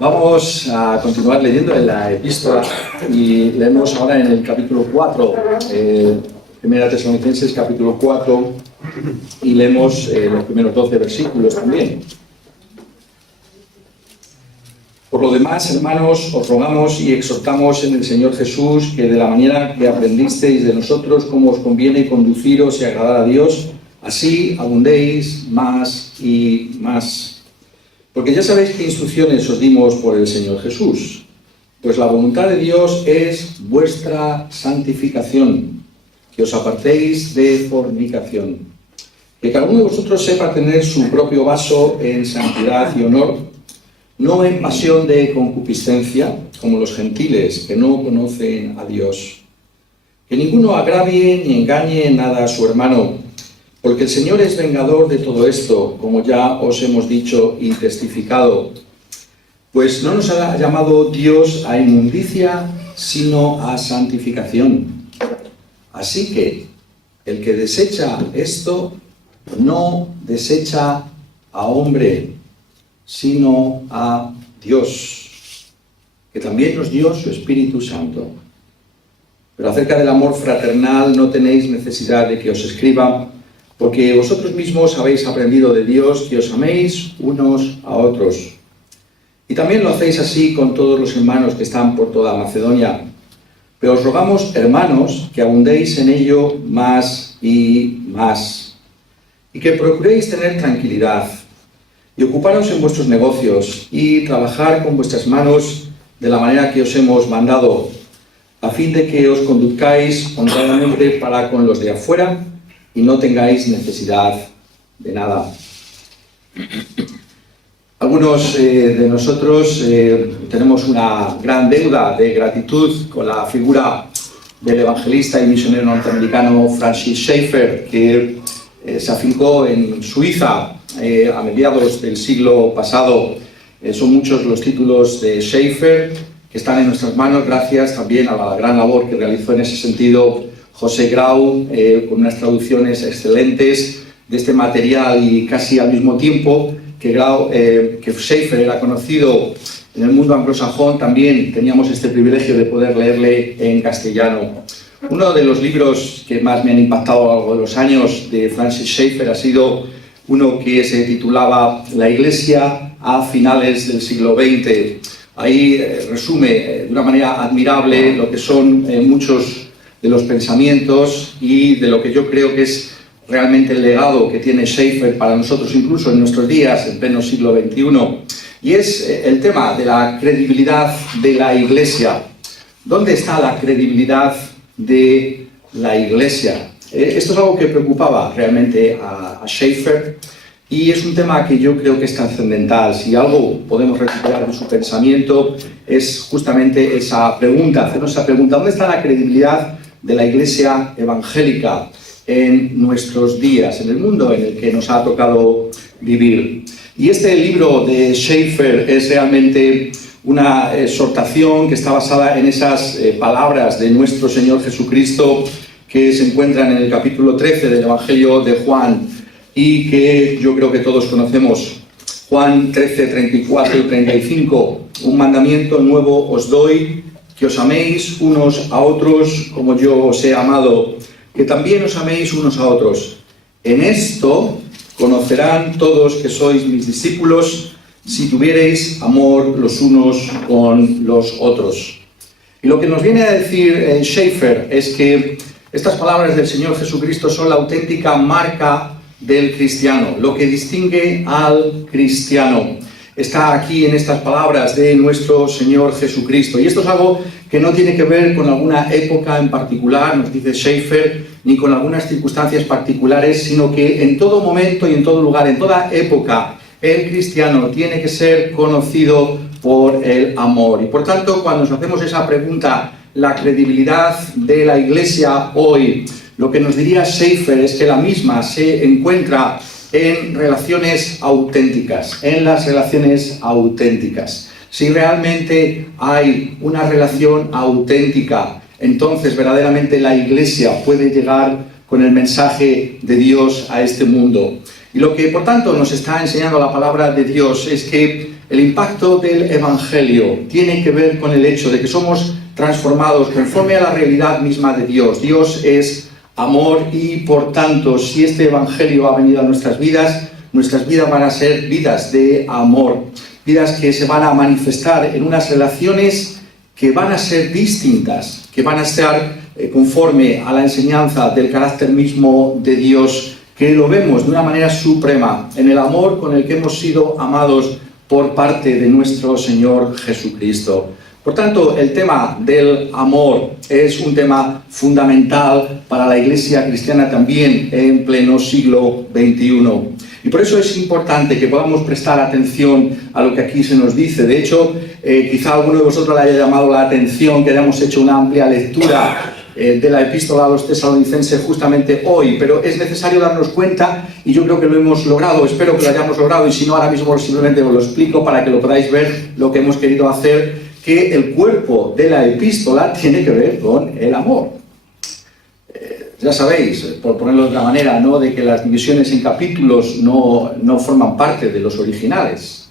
Vamos a continuar leyendo en la epístola y leemos ahora en el capítulo 4, Primera Tesalonicenses capítulo 4, y leemos los primeros 12 versículos también. Por lo demás, hermanos, os rogamos y exhortamos en el Señor Jesús que de la manera que aprendisteis de nosotros cómo os conviene conduciros y agradar a Dios, así abundéis más y más. Porque ya sabéis qué instrucciones os dimos por el Señor Jesús. Pues la voluntad de Dios es vuestra santificación, que os apartéis de fornicación. Que cada uno de vosotros sepa tener su propio vaso en santidad y honor, no en pasión de concupiscencia, como los gentiles que no conocen a Dios. Que ninguno agravie ni engañe en nada a su hermano, porque el Señor es vengador de todo esto, como ya os hemos dicho y testificado. Pues no nos ha llamado Dios a inmundicia, sino a santificación. Así que el que desecha esto, no desecha a hombre, sino a Dios, que también nos dio su Espíritu Santo. Pero acerca del amor fraternal no tenéis necesidad de que os escriba, porque vosotros mismos habéis aprendido de Dios que os améis unos a otros. Y también lo hacéis así con todos los hermanos que están por toda Macedonia. Pero os rogamos, hermanos, que abundéis en ello más y más, y que procuréis tener tranquilidad, y ocuparos en vuestros negocios, y trabajar con vuestras manos de la manera que os hemos mandado, a fin de que os conduzcáis honradamente para con los de afuera, y no tengáis necesidad de nada. Algunos de nosotros tenemos una gran deuda de gratitud con la figura del evangelista y misionero norteamericano Francis Schaeffer, que se afincó en Suiza a mediados del siglo pasado. Son muchos los títulos de Schaeffer que están en nuestras manos, gracias también a la gran labor que realizó en ese sentido José Grau, con unas traducciones excelentes de este material, y casi al mismo tiempo que Schaeffer era conocido en el mundo anglosajón, también teníamos este privilegio de poder leerle en castellano. Uno de los libros que más me han impactado a lo largo de los años de Francis Schaeffer ha sido uno que se titulaba La Iglesia a finales del siglo XX. Ahí resume de una manera admirable lo que son muchos de los pensamientos y de lo que yo creo que es realmente el legado que tiene Schaeffer para nosotros, incluso en nuestros días, en pleno siglo XXI. Y es el tema de la credibilidad de la Iglesia. ¿Dónde está la credibilidad de la Iglesia? Esto es algo que preocupaba realmente a Schaeffer, y es un tema que yo creo que es trascendental. Si algo podemos recuperar de su pensamiento es justamente esa pregunta, hacernos esa pregunta: ¿dónde está la credibilidad de la Iglesia evangélica en nuestros días, en el mundo en el que nos ha tocado vivir? Y este libro de Schaeffer es realmente una exhortación que está basada en esas palabras de nuestro Señor Jesucristo que se encuentran en el capítulo 13 del Evangelio de Juan, y que yo creo que todos conocemos. Juan 13, 34 y 35. Un mandamiento nuevo os doy, que os améis unos a otros como yo os he amado, que también os améis unos a otros. En esto conocerán todos que sois mis discípulos, si tuviereis amor los unos con los otros. Y lo que nos viene a decir Schaeffer es que estas palabras del Señor Jesucristo son la auténtica marca del cristiano, lo que distingue al cristiano. Está aquí en estas palabras de nuestro Señor Jesucristo. Y esto es algo que no tiene que ver con alguna época en particular, nos dice Schaeffer, ni con algunas circunstancias particulares, sino que en todo momento y en todo lugar, en toda época, el cristiano tiene que ser conocido por el amor. Y por tanto, cuando nos hacemos esa pregunta, la credibilidad de la Iglesia hoy, lo que nos diría Schaeffer es que la misma se encuentra en relaciones auténticas, en las relaciones auténticas. Si realmente hay una relación auténtica, entonces verdaderamente la Iglesia puede llegar con el mensaje de Dios a este mundo. Y lo que por tanto nos está enseñando la palabra de Dios es que El impacto del Evangelio tiene que ver con el hecho de que somos transformados conforme a la realidad misma de Dios. Dios es amor y, por tanto, si este Evangelio ha venido a nuestras vidas van a ser vidas de amor, vidas que se van a manifestar en unas relaciones que van a ser distintas, que van a estar conforme a la enseñanza del carácter mismo de Dios, que lo vemos de una manera suprema en el amor con el que hemos sido amados por parte de nuestro Señor Jesucristo. Por tanto, el tema del amor es un tema fundamental para la Iglesia cristiana también en pleno siglo XXI. Y por eso es importante que podamos prestar atención a lo que aquí se nos dice. De hecho, quizá alguno de vosotros le haya llamado la atención que hayamos hecho una amplia lectura de la epístola a los tesalonicenses justamente hoy, pero es necesario darnos cuenta, y yo creo que lo hemos logrado, espero que lo hayamos logrado, y si no, ahora mismo simplemente os lo explico para que lo podáis ver lo que hemos querido hacer, que el cuerpo de la epístola tiene que ver con el amor. Ya sabéis, por ponerlo de otra manera, ¿no?, de que las divisiones en capítulos no forman parte de los originales.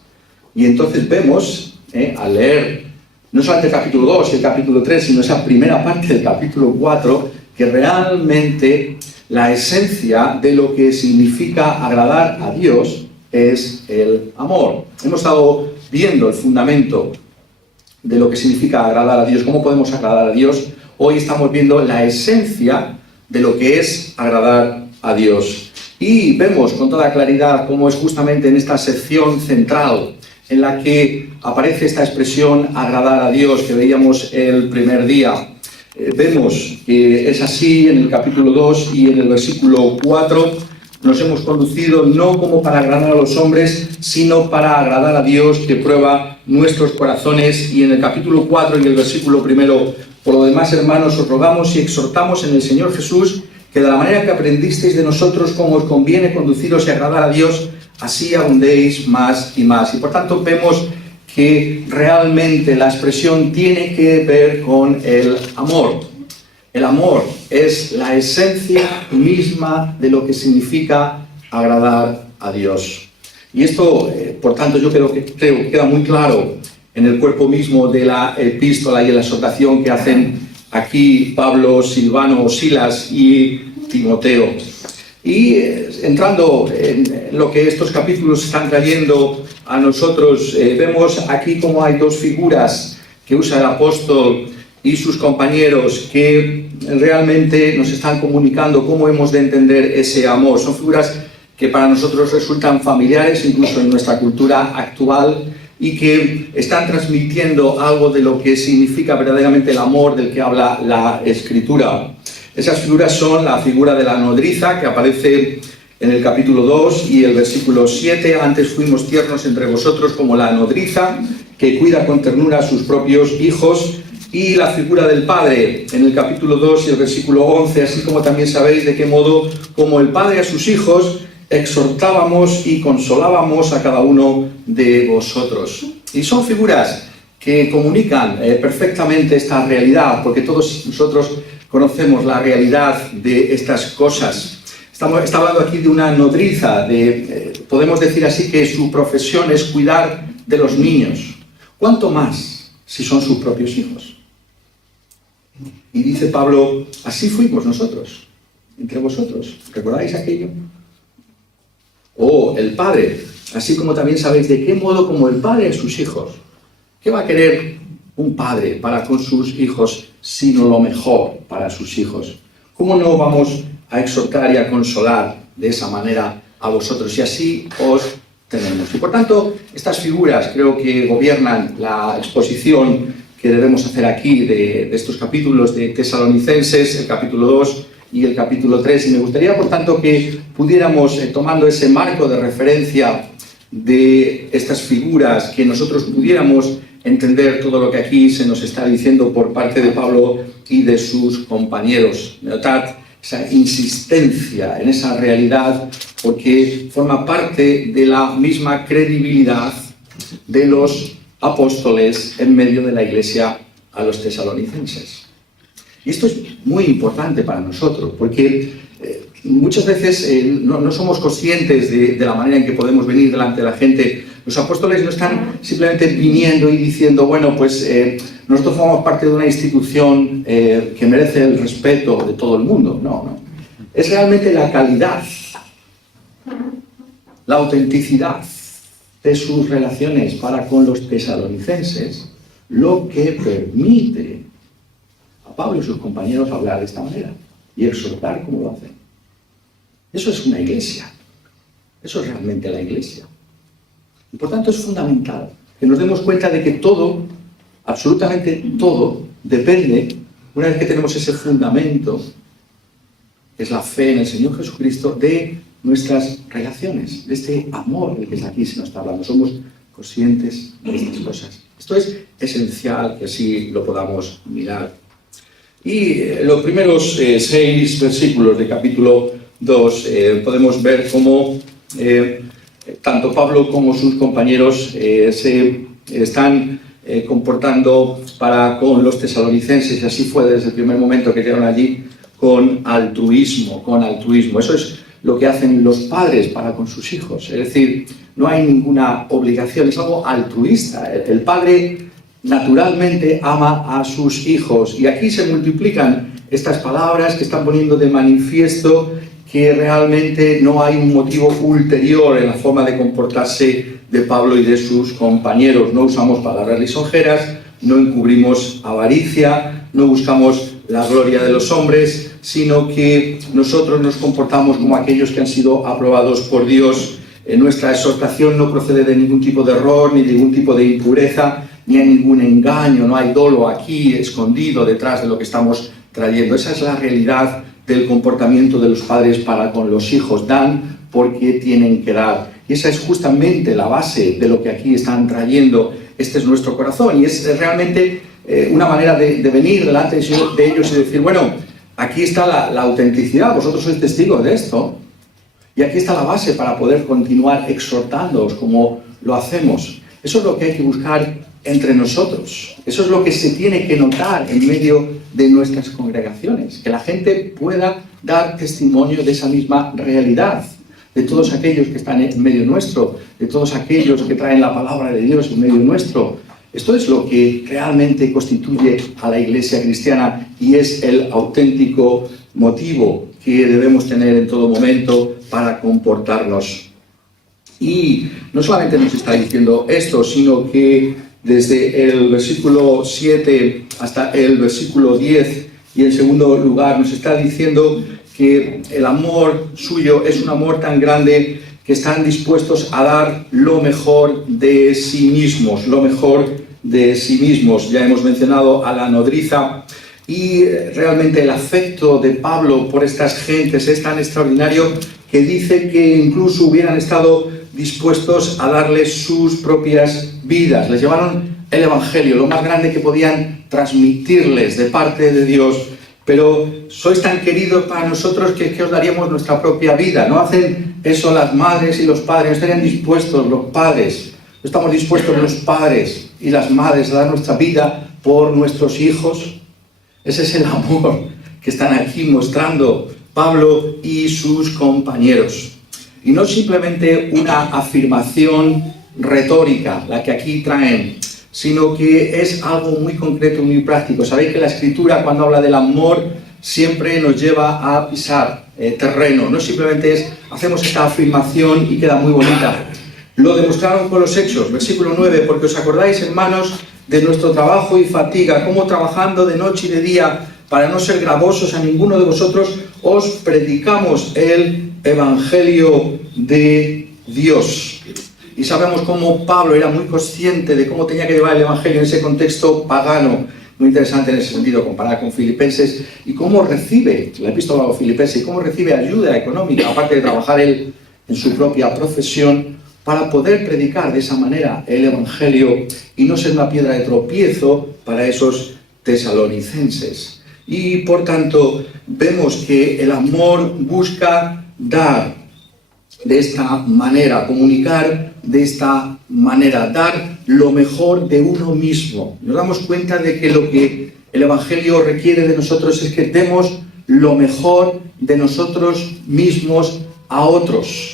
Y entonces vemos, al leer no solamente el capítulo 2 y el capítulo 3, sino esa primera parte del capítulo 4, que realmente la esencia de lo que significa agradar a Dios es el amor. Hemos estado viendo el fundamento de lo que significa agradar a Dios, cómo podemos agradar a Dios. Hoy estamos viendo la esencia de lo que es agradar a Dios. Y vemos con toda claridad cómo es justamente en esta sección central en la que aparece esta expresión agradar a Dios que veíamos el primer día. Vemos que es así en el capítulo 2 y en el versículo 4. Nos hemos conducido no como para agradar a los hombres, sino para agradar a Dios que prueba nuestros corazones. Y en el capítulo 4 y el versículo 1, por lo demás, hermanos, os rogamos y exhortamos en el Señor Jesús que de la manera que aprendisteis de nosotros cómo os conviene conduciros y agradar a Dios, así abundéis más y más. Y por tanto vemos que realmente la expresión tiene que ver con el amor. El amor es la esencia misma de lo que significa agradar a Dios. Y esto, por tanto, yo creo que queda muy claro en el cuerpo mismo de la epístola y en la exhortación que hacen aquí Pablo, Silvano, Silas y Timoteo. Y entrando en lo que estos capítulos están trayendo a nosotros, vemos aquí cómo hay dos figuras que usa el apóstol y sus compañeros que realmente nos están comunicando cómo hemos de entender ese amor. Son figuras que para nosotros resultan familiares, incluso en nuestra cultura actual, y que están transmitiendo algo de lo que significa verdaderamente el amor del que habla la Escritura. Esas figuras son la figura de la nodriza, que aparece en el capítulo 2 y el versículo 7. Antes fuimos tiernos entre vosotros como la nodriza, que cuida con ternura a sus propios hijos. Y la figura del Padre, en el capítulo 2 y el versículo 11, así como también sabéis de qué modo, como el Padre a sus hijos, exhortábamos y consolábamos a cada uno de vosotros. Y son figuras que comunican perfectamente esta realidad, porque todos nosotros conocemos la realidad de estas cosas. Está hablando aquí de una nodriza, podemos decir así que su profesión es cuidar de los niños. ¿Cuánto más si son sus propios hijos? Y dice Pablo, así fuimos nosotros, entre vosotros. ¿Recordáis aquello? El Padre, así como también sabéis de qué modo como el Padre a sus hijos. ¿Qué va a querer un padre para con sus hijos sino lo mejor para sus hijos? ¿Cómo no vamos a exhortar y a consolar de esa manera a vosotros? Y así os tenemos. Y por tanto, estas figuras creo que gobiernan la exposición que debemos hacer aquí de estos capítulos de Tesalonicenses, el capítulo 2 y el capítulo 3. Y me gustaría, por tanto, que pudiéramos, tomando ese marco de referencia de estas figuras, que nosotros pudiéramos entender todo lo que aquí se nos está diciendo por parte de Pablo y de sus compañeros. Notad esa insistencia en esa realidad, porque forma parte de la misma credibilidad de los apóstoles en medio de la iglesia a los tesalonicenses. Y esto es muy importante para nosotros, porque muchas veces no somos conscientes de la manera en que podemos venir delante de la gente Los apóstoles no están simplemente viniendo y diciendo, bueno, pues nosotros formamos parte de una institución que merece el respeto de todo el mundo. No, no. Es realmente la calidad, la autenticidad de sus relaciones para con los tesalonicenses lo que permite a Pablo y sus compañeros hablar de esta manera y exhortar como lo hacen. Eso es una iglesia. Eso es realmente la iglesia. Y por tanto es fundamental que nos demos cuenta de que todo, absolutamente todo, depende, una vez que tenemos ese fundamento, que es la fe en el Señor Jesucristo, de nuestras relaciones, de este amor del que aquí se nos está hablando. Somos conscientes de estas cosas. Esto es esencial que así lo podamos mirar. Y los primeros 6 versículos de capítulo 2 podemos ver cómo tanto Pablo como sus compañeros se están comportando para con los tesalonicenses, y así fue desde el primer momento que llegaron allí, con altruismo. Eso es lo que hacen los padres para con sus hijos, es decir, no hay ninguna obligación, es algo altruista. El padre naturalmente ama a sus hijos, y aquí se multiplican estas palabras que están poniendo de manifiesto que realmente no hay un motivo ulterior en la forma de comportarse de Pablo y de sus compañeros. No usamos palabras lisonjeras, no encubrimos avaricia, no buscamos la gloria de los hombres, sino que nosotros nos comportamos como aquellos que han sido aprobados por Dios. Nuestra exhortación no procede de ningún tipo de error, ni de ningún tipo de impureza, ni hay ningún engaño, no hay dolo aquí escondido detrás de lo que estamos trayendo. Esa es la realidad del comportamiento de los padres para con los hijos. Dan porque tienen que dar. Y esa es justamente la base de lo que aquí están trayendo. Este es nuestro corazón, y es realmente una manera de venir delante de ellos y decir, bueno, aquí está la autenticidad, vosotros sois testigos de esto, y aquí está la base para poder continuar exhortándoos como lo hacemos. Eso es lo que hay que buscar entre nosotros. Eso es lo que se tiene que notar en medio de nuestras congregaciones, que la gente pueda dar testimonio de esa misma realidad, de todos aquellos que están en medio nuestro, de todos aquellos que traen la palabra de Dios en medio nuestro. Esto es lo que realmente constituye a la iglesia cristiana y es el auténtico motivo que debemos tener en todo momento para comportarnos. Y no solamente nos está diciendo esto, sino que desde el versículo 7 hasta el versículo 10, y en segundo lugar nos está diciendo que el amor suyo es un amor tan grande que están dispuestos a dar lo mejor de sí mismos, lo mejor de sí mismos. Ya hemos mencionado a la nodriza, y realmente el afecto de Pablo por estas gentes es tan extraordinario que dice que incluso hubieran estado dispuestos a darles sus propias vidas. Les llevaron el Evangelio, lo más grande que podían transmitirles de parte de Dios. Pero sois tan queridos para nosotros que os daríamos nuestra propia vida. ¿No hacen eso las madres y los padres? ¿No estarían dispuestos los padres? ¿No estamos dispuestos los padres y las madres a dar nuestra vida por nuestros hijos? Ese es el amor que están aquí mostrando Pablo y sus compañeros. Y no simplemente una afirmación retórica, la que aquí traen, sino que es algo muy concreto, muy práctico. Sabéis que la Escritura, cuando habla del amor, siempre nos lleva a pisar terreno. No simplemente hacemos esta afirmación y queda muy bonita. Lo demostraron con los hechos. Versículo 9, porque os acordáis, hermanos, de nuestro trabajo y fatiga, como trabajando de noche y de día, para no ser gravosos a ninguno de vosotros, os predicamos el Evangelio de Dios. Y sabemos cómo Pablo era muy consciente de cómo tenía que llevar el Evangelio en ese contexto pagano. Muy interesante en ese sentido, comparar con Filipenses, y cómo recibe la epístola a los Filipenses, y cómo recibe ayuda económica, aparte de trabajar él en su propia profesión, para poder predicar de esa manera el Evangelio y no ser una piedra de tropiezo para esos tesalonicenses. Y por tanto, vemos que el amor busca dar de esta manera, comunicar de esta manera, dar lo mejor de uno mismo. Nos damos cuenta de que lo que el Evangelio requiere de nosotros es que demos lo mejor de nosotros mismos a otros.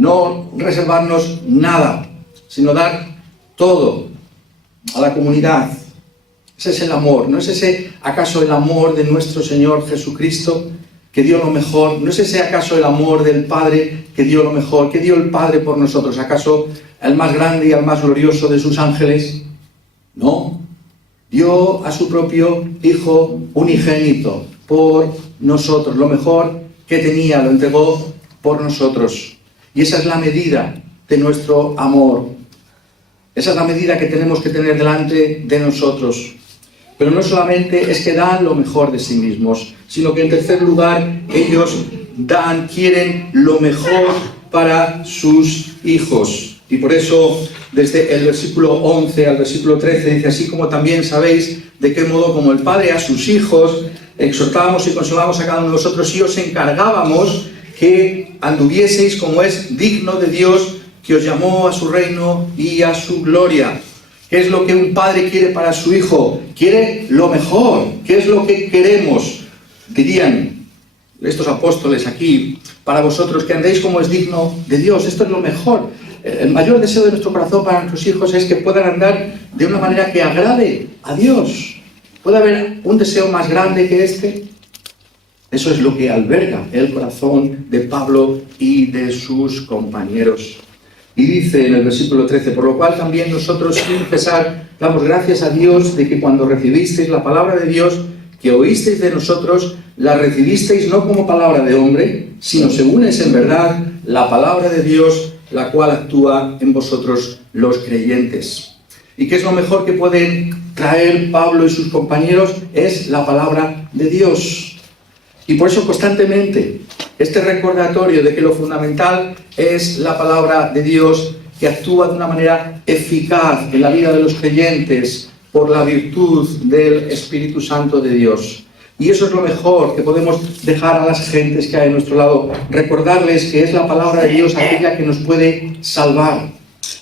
no reservarnos nada, sino dar todo a la comunidad. Ese es el amor. ¿No es ese acaso el amor de nuestro Señor Jesucristo, que dio lo mejor? ¿No es ese acaso el amor del Padre, que dio lo mejor? ¿Qué dio el Padre por nosotros? ¿Acaso el más grande y el más glorioso de sus ángeles? No. Dio a su propio Hijo unigénito por nosotros. Lo mejor que tenía lo entregó por nosotros. Y esa es la medida de nuestro amor. Esa es la medida que tenemos que tener delante de nosotros. Pero no solamente es que dan lo mejor de sí mismos, sino que en tercer lugar ellos quieren lo mejor para sus hijos. Y por eso, desde el versículo 11 al versículo 13, dice: así como también sabéis de qué modo como el Padre a sus hijos, exhortábamos y consolábamos a cada uno de vosotros y os encargábamos que anduvieseis como es digno de Dios, que os llamó a su reino y a su gloria. ¿Qué es lo que un padre quiere para su hijo? Quiere lo mejor. ¿Qué es lo que queremos? Dirían estos apóstoles aquí, para vosotros, que andéis como es digno de Dios. Esto es lo mejor. El mayor deseo de nuestro corazón para nuestros hijos es que puedan andar de una manera que agrade a Dios. ¿Puede haber un deseo más grande que este? Eso es lo que alberga el corazón de Pablo y de sus compañeros. Y dice en el versículo 13: por lo cual también nosotros, sin cesar, damos gracias a Dios de que cuando recibisteis la palabra de Dios, que oísteis de nosotros, la recibisteis no como palabra de hombre, sino según es en verdad la palabra de Dios, la cual actúa en vosotros los creyentes. ¿Y qué es lo mejor que pueden traer Pablo y sus compañeros? Es la palabra de Dios. Y por eso constantemente este recordatorio de que lo fundamental es la palabra de Dios, que actúa de una manera eficaz en la vida de los creyentes por la virtud del Espíritu Santo de Dios. Y eso es lo mejor que podemos dejar a las gentes que hay a nuestro lado. Recordarles que es la palabra de Dios aquella que nos puede salvar.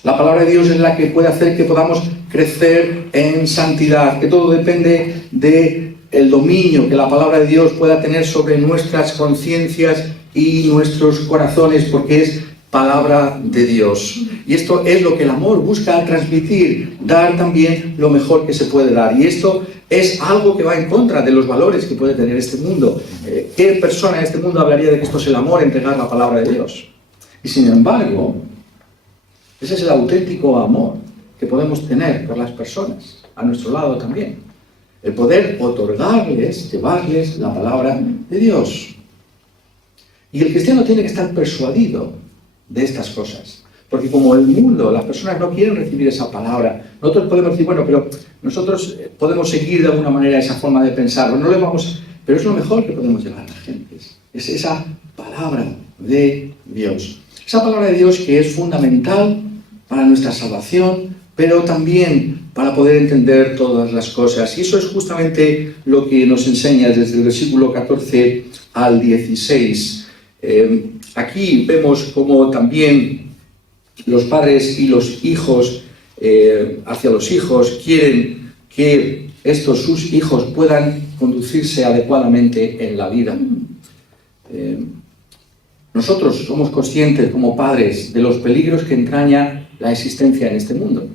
La palabra de Dios es la que puede hacer que podamos crecer en santidad, que todo depende del dominio que la palabra de Dios pueda tener sobre nuestras conciencias y nuestros corazones, porque es palabra de Dios. Y esto es lo que el amor busca transmitir, dar también lo mejor que se puede dar. Y esto es algo que va en contra de los valores que puede tener este mundo. ¿Qué persona en este mundo hablaría de que esto es el amor, entregar la palabra de Dios? Y sin embargo, ese es el auténtico amor que podemos tener por las personas, a nuestro lado también. El poder otorgarles, llevarles la palabra de Dios. Y el cristiano tiene que estar persuadido de estas cosas. Porque como el mundo, las personas no quieren recibir esa palabra, nosotros podemos decir, bueno, pero nosotros podemos seguir de alguna manera esa forma de pensar, no le vamos, pero es lo mejor que podemos llevar a la gente. Es esa palabra de Dios. Esa palabra de Dios que es fundamental para nuestra salvación, pero también para poder entender todas las cosas. Y eso es justamente lo que nos enseña desde el versículo 14 al 16. Aquí vemos cómo también los padres y los hijos, hacia los hijos, quieren que estos sus hijos puedan conducirse adecuadamente en la vida. Nosotros somos conscientes como padres de los peligros que entraña la existencia en este mundo.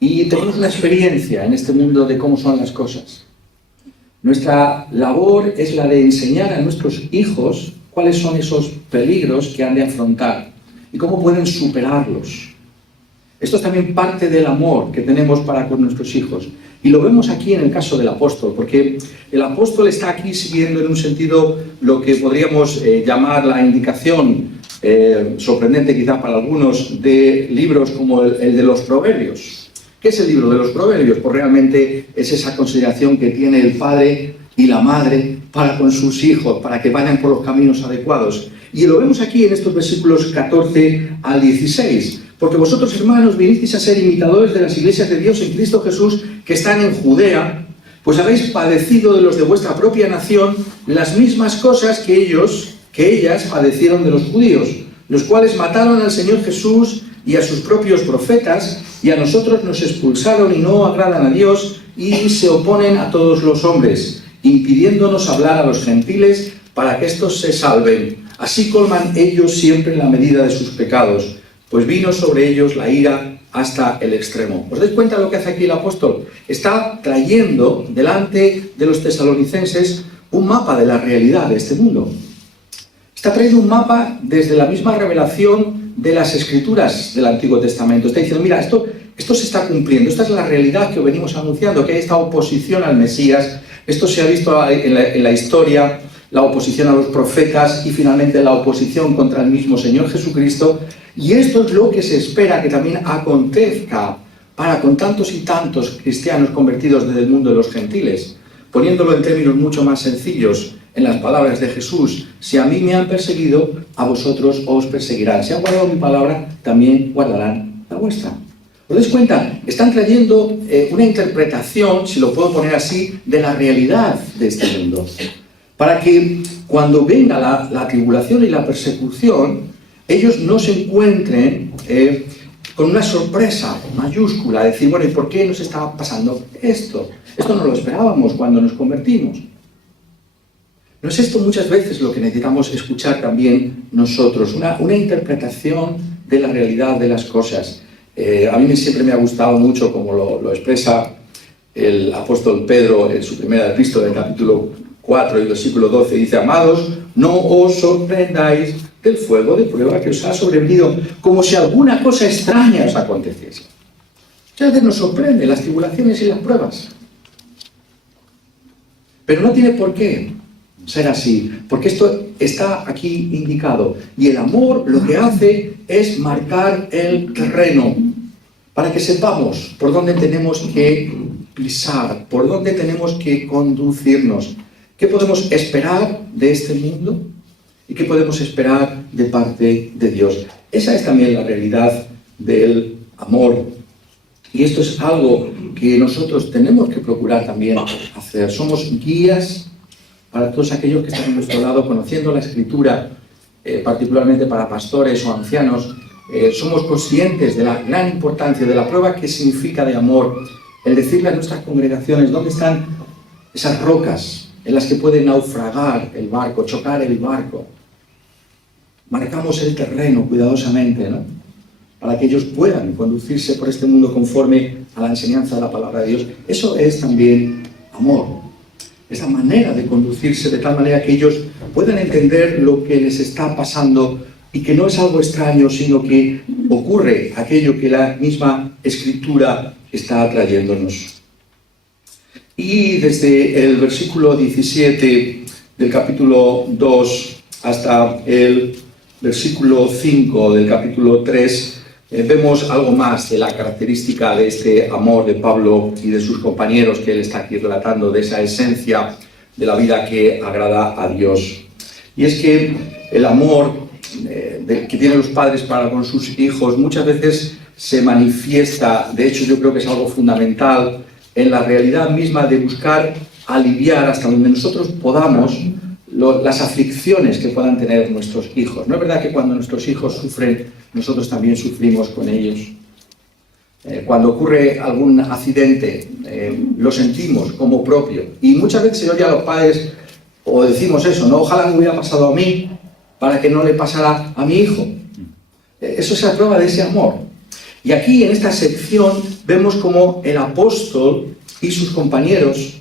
Y tenemos una experiencia en este mundo de cómo son las cosas. Nuestra labor es la de enseñar a nuestros hijos cuáles son esos peligros que han de afrontar y cómo pueden superarlos. Esto es también parte del amor que tenemos para con nuestros hijos. Y lo vemos aquí en el caso del apóstol, porque el apóstol está aquí siguiendo en un sentido lo que podríamos llamar la indicación, sorprendente quizá para algunos, de libros como el de los Proverbios. ¿Qué es el libro de los Proverbios? Pues realmente es esa consideración que tiene el padre y la madre para con sus hijos, para que vayan por los caminos adecuados. Y lo vemos aquí en estos versículos 14 al 16. Porque vosotros, hermanos, vinisteis a ser imitadores de las iglesias de Dios en Cristo Jesús que están en Judea, pues habéis padecido de los de vuestra propia nación las mismas cosas que ellas padecieron de los judíos, los cuales mataron al Señor Jesús y a sus propios profetas, y a nosotros nos expulsaron y no agradan a Dios, y se oponen a todos los hombres, impidiéndonos hablar a los gentiles para que éstos se salven. Así colman ellos siempre la medida de sus pecados, pues vino sobre ellos la ira hasta el extremo. ¿Os dais cuenta de lo que hace aquí el apóstol? Está trayendo delante de los tesalonicenses un mapa de la realidad de este mundo. Está trayendo un mapa desde la misma revelación de las Escrituras del Antiguo Testamento. Está diciendo, mira, esto se está cumpliendo, esta es la realidad que venimos anunciando, que hay esta oposición al Mesías. Esto se ha visto en la historia, la oposición a los profetas y finalmente la oposición contra el mismo Señor Jesucristo. Y esto es lo que se espera que también acontezca para con tantos y tantos cristianos convertidos desde el mundo de los gentiles. Poniéndolo en términos mucho más sencillos, en las palabras de Jesús, si a mí me han perseguido, a vosotros os perseguirán. Si han guardado mi palabra, también guardarán la vuestra. ¿Os dais cuenta? Están trayendo una interpretación, si lo puedo poner así, de la realidad de este mundo. Para que cuando venga la tribulación y la persecución, ellos no se encuentren con una sorpresa mayúscula, decir, bueno, ¿y por qué nos está pasando esto? Esto no lo esperábamos cuando nos convertimos. ¿No es esto muchas veces lo que necesitamos escuchar también nosotros? Una interpretación de la realidad de las cosas. A mí siempre me ha gustado mucho como lo expresa el apóstol Pedro en su primera epístola, en el capítulo 4 y versículo 12, dice, amados, no os sorprendáis del fuego de prueba que os ha sobrevenido, como si alguna cosa extraña os aconteciese. Muchas veces nos sorprende las tribulaciones y las pruebas. Pero no tiene por qué ser así, porque esto está aquí indicado. Y el amor lo que hace es marcar el terreno, para que sepamos por dónde tenemos que pisar, por dónde tenemos que conducirnos. ¿Qué podemos esperar de este mundo? ¿Y qué podemos esperar de parte de Dios? Esa es también la realidad del amor. Y esto es algo que nosotros tenemos que procurar también hacer. Somos guías para todos aquellos que están a nuestro lado, conociendo la Escritura, particularmente para pastores o ancianos. Somos conscientes de la gran importancia, de la prueba que significa de amor, el decirle a nuestras congregaciones dónde están esas rocas en las que puede naufragar el barco, chocar el barco. Marcamos el terreno cuidadosamente, ¿no?, para que ellos puedan conducirse por este mundo conforme a la enseñanza de la palabra de Dios. Eso es también amor. Esa manera de conducirse de tal manera que ellos puedan entender lo que les está pasando y que no es algo extraño, sino que ocurre aquello que la misma Escritura está trayéndonos. Y desde el versículo 17 del capítulo 2 hasta el versículo 5 del capítulo 3, vemos algo más de la característica de este amor de Pablo y de sus compañeros que él está aquí relatando, de esa esencia de la vida que agrada a Dios. Y es que el amor que tienen los padres para con sus hijos muchas veces se manifiesta, de hecho yo creo que es algo fundamental, en la realidad misma de buscar aliviar hasta donde nosotros podamos las aflicciones que puedan tener nuestros hijos. ¿No es verdad que cuando nuestros hijos sufren, nosotros también sufrimos con ellos? Cuando ocurre algún accidente, lo sentimos como propio. Y muchas veces se oye a los padres, o decimos eso, ¿no? Ojalá me hubiera pasado a mí, para que no le pasara a mi hijo. Eso es la prueba de ese amor. Y aquí, en esta sección, vemos como el apóstol y sus compañeros,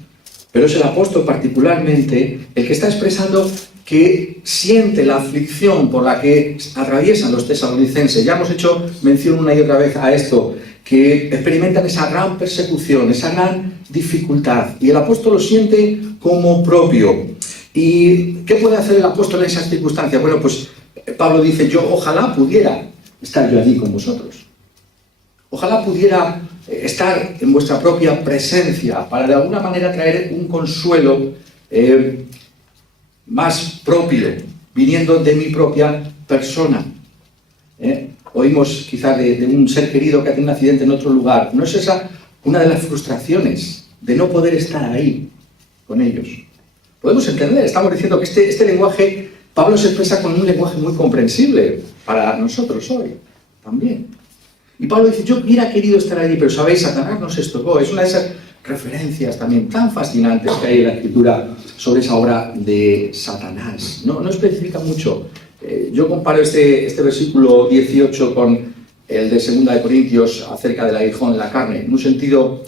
pero es el apóstol particularmente el que está expresando que siente la aflicción por la que atraviesan los tesalonicenses. Ya hemos hecho mención una y otra vez a esto, que experimentan esa gran persecución, esa gran dificultad. Y el apóstol lo siente como propio. ¿Y qué puede hacer el apóstol en esas circunstancias? Bueno, pues Pablo dice, yo ojalá pudiera estar yo allí con vosotros. Ojalá pudiera estar en vuestra propia presencia para de alguna manera traer un consuelo más propio, viniendo de mi propia persona. Oímos quizá de un ser querido que ha tenido un accidente en otro lugar. ¿No es esa una de las frustraciones de no poder estar ahí con ellos? Podemos entender, estamos diciendo que este lenguaje, Pablo se expresa con un lenguaje muy comprensible para nosotros hoy también. Y Pablo dice, yo hubiera querido estar allí, pero sabéis, Satanás nos estorbó. Es una de esas referencias también tan fascinantes que hay en la Escritura sobre esa obra de Satanás. No especifica mucho. Yo comparo este versículo 18 con el de 2 de Corintios acerca del aguijón en la carne. En un sentido,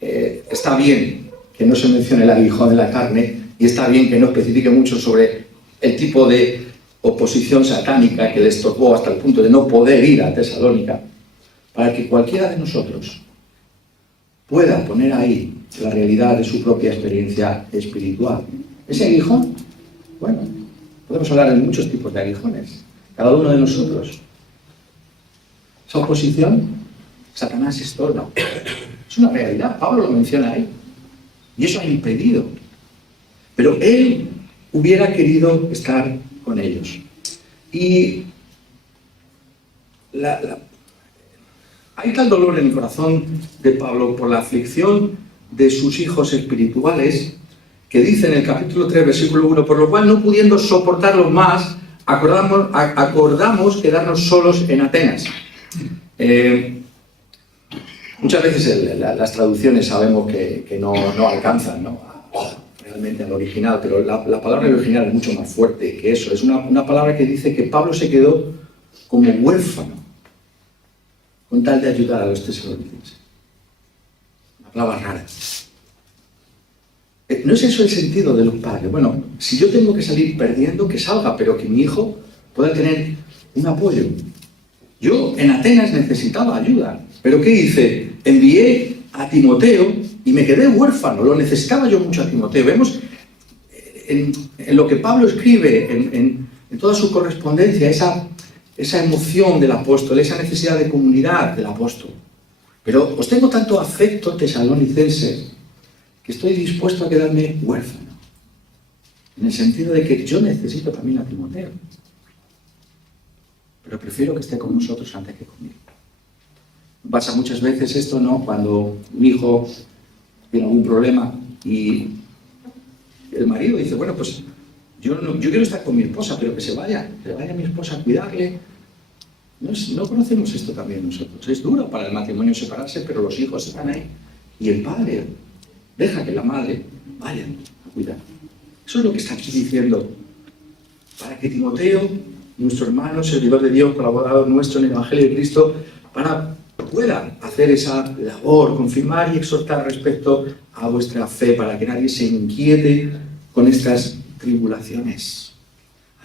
está bien que no se mencione el aguijón en la carne y está bien que no especifique mucho sobre el tipo de oposición satánica que les tocó hasta el punto de no poder ir a Tesalónica, para que cualquiera de nosotros pueda poner ahí la realidad de su propia experiencia espiritual. Ese aguijón, bueno, podemos hablar de muchos tipos de aguijones, cada uno de nosotros. Esa oposición, Satanás estorba. Es una realidad, Pablo lo menciona ahí. Y eso ha impedido. Pero él hubiera querido estar con ellos. Y hay tal dolor en el corazón de Pablo por la aflicción de sus hijos espirituales, que dice en el capítulo 3, versículo 1, por lo cual, no pudiendo soportarlo más, acordamos quedarnos solos en Atenas. Muchas veces las traducciones sabemos que no alcanzan, ¿no?, realmente al original, pero la palabra original es mucho más fuerte que eso. Es una palabra que dice que Pablo se quedó como huérfano con tal de ayudar a los tesalonicenses. Una palabra rara. ¿No es eso el sentido de los padres? Bueno, si yo tengo que salir perdiendo, que salga, pero que mi hijo pueda tener un apoyo. Yo en Atenas necesitaba ayuda, pero ¿qué hice? Envié a Timoteo y me quedé huérfano. Lo necesitaba yo mucho a Timoteo. Vemos en lo que Pablo escribe, en toda su correspondencia, esa emoción del apóstol, esa necesidad de comunidad del apóstol. Pero os tengo tanto afecto, tesalonicenses, que estoy dispuesto a quedarme huérfano, en el sentido de que yo necesito también a Timoteo, pero prefiero que esté con nosotros antes que conmigo. Pasa muchas veces esto, ¿no?, cuando un hijo tiene algún problema y el marido dice, bueno, pues yo quiero estar con mi esposa, pero que se vaya mi esposa a cuidarle. No conocemos esto también nosotros. Es duro para el matrimonio separarse, pero los hijos están ahí y el padre deja que la madre vaya a cuidar. Eso es lo que está aquí diciendo. Para que Timoteo, nuestro hermano, servidor de Dios, colaborador nuestro en el Evangelio de Cristo, pueda hacer esa labor, confirmar y exhortar respecto a vuestra fe, para que nadie se inquiete con estas tribulaciones.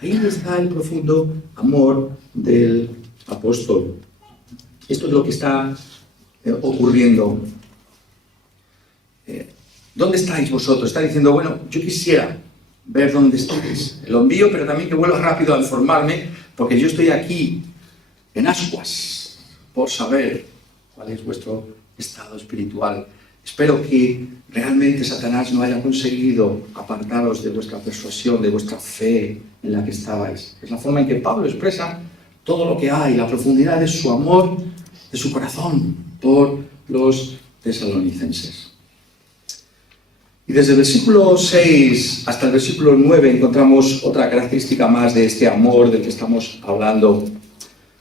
Ahí está el profundo amor del apóstol. Esto es lo que está ocurriendo. ¿Dónde estáis vosotros? Está diciendo, bueno, yo quisiera ver dónde estáis. Lo envío, pero también que vuelva rápido a informarme, porque yo estoy aquí en ascuas por saber cuál es vuestro estado espiritual. Espero que realmente Satanás no haya conseguido apartaros de vuestra persuasión, de vuestra fe en la que estabais. Es la forma en que Pablo expresa todo lo que hay, la profundidad de su amor, de su corazón por los tesalonicenses. Y desde el versículo 6 hasta el versículo 9 encontramos otra característica más de este amor del que estamos hablando.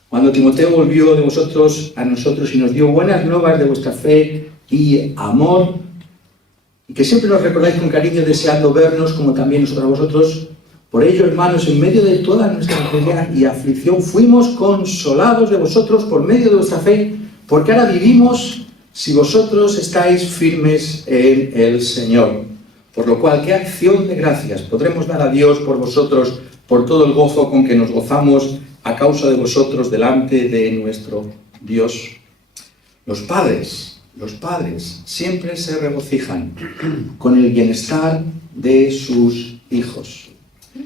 Cuando Timoteo volvió de vosotros a nosotros y nos dio buenas nuevas de vuestra fe y amor, y que siempre nos recordáis con cariño deseando vernos como también nosotros a vosotros, por ello, hermanos, en medio de toda nuestra miseria y aflicción, fuimos consolados de vosotros por medio de vuestra fe, porque ahora vivimos si vosotros estáis firmes en el Señor. Por lo cual, ¿qué acción de gracias podremos dar a Dios por vosotros, por todo el gozo con que nos gozamos a causa de vosotros delante de nuestro Dios? Los padres siempre se regocijan con el bienestar de sus hijos.